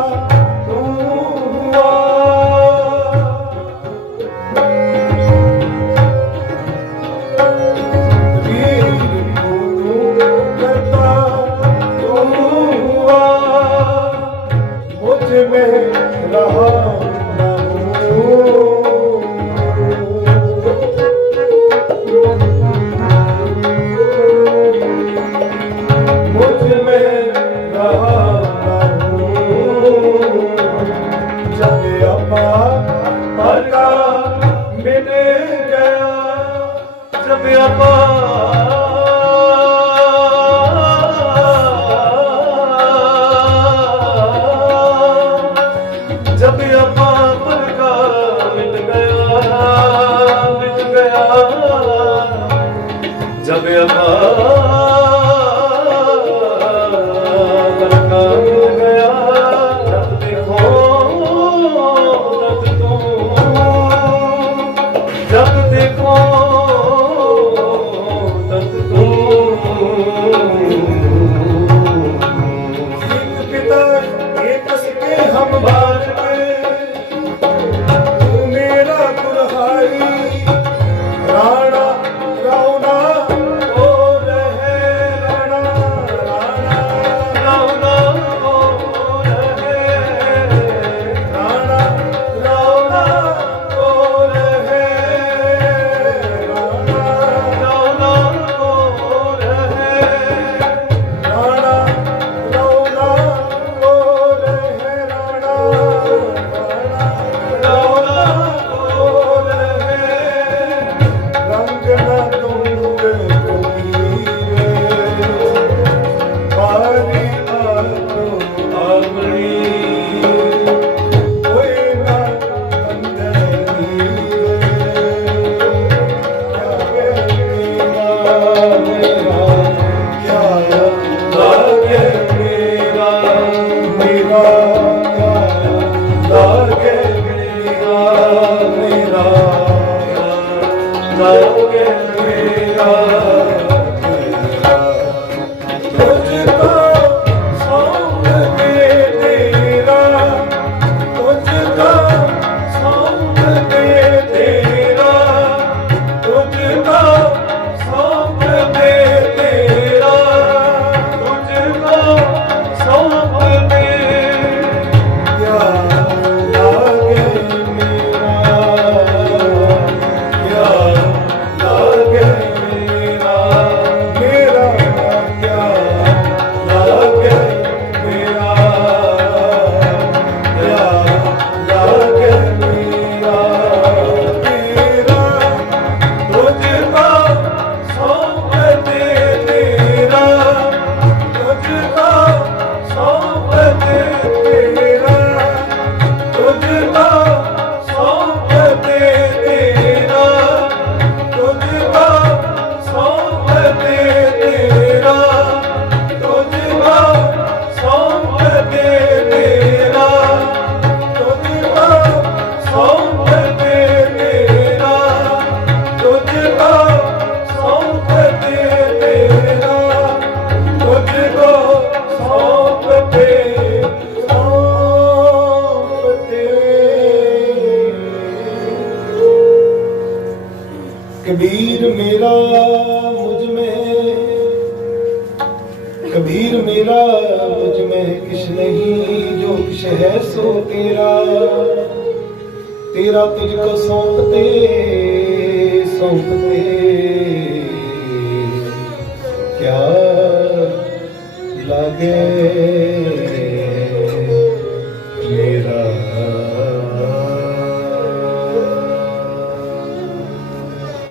love. Merhaba Kabir मेरा मुझमें। कबीर मेरा मुझमें किश नहीं, जो किश है सो तेरा। तेरा तुझको सौंपते सौंपते। क्या लगे?